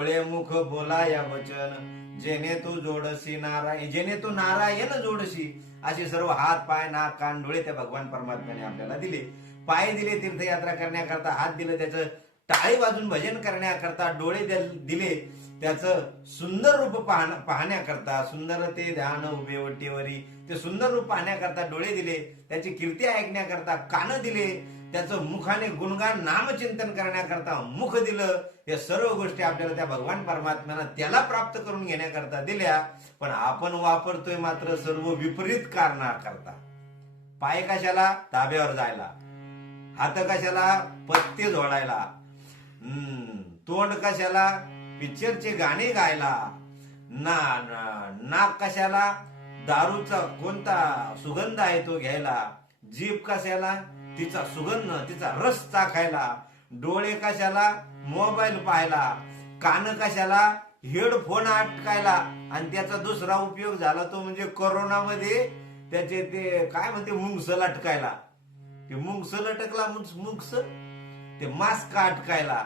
डोळे मुख बोलाया वचन जेणे तू जोडसी नारायण, जेणे तू नारायण जोडशी, असे सर्व हात पाय नाक कान डोळे त्या भगवान परमात्म्याने आपल्याला दिले. पाय दिले तीर्थयात्रा करण्याकरता, हात दिले त्याचं टाळी वाजून भजन करण्याकरता, डोळे दिले त्याचं सुंदर रूप पाहण्याकरता, सुंदर ते ध्यान उभे वटीवरी, ते सुंदर रूप पाहण्याकरता डोळे दिले, त्याची कीर्ती ऐकण्याकरता कान दिले, त्याचं मुखाने गुणगान नामचिंतन करण्याकरता मुख दिलं. या सर्व गोष्टी आपल्याला त्या भगवान परमात्म्यानं त्याला प्राप्त करून घेण्याकरता दिल्या. पण आपण वापरतोय मात्र सर्व विपरीत कारणाकरता. पाय कशाला? ताब्यावर जायला. हात कशाला? पत्ते जोडायला. तोंड कशाला? पिक्चरचे गाणे गायला. नाक कशाला? दारूचा कोणता सुगंध आहे तो घ्यायला. जीभ कशाला? तिचा सुगंध, तिचा रस चाखायला. डोळे कशाला? मोबाईल पाहायला. कान कशाला? हेडफोन अटकायला. आणि त्याचा दुसरा उपयोग झाला तो म्हणजे कोरोनामध्ये त्याचे ते काय म्हणते मुंगस लटकायला. ते मुंगस लटकला, मुंगस ते मास्क अटकायला.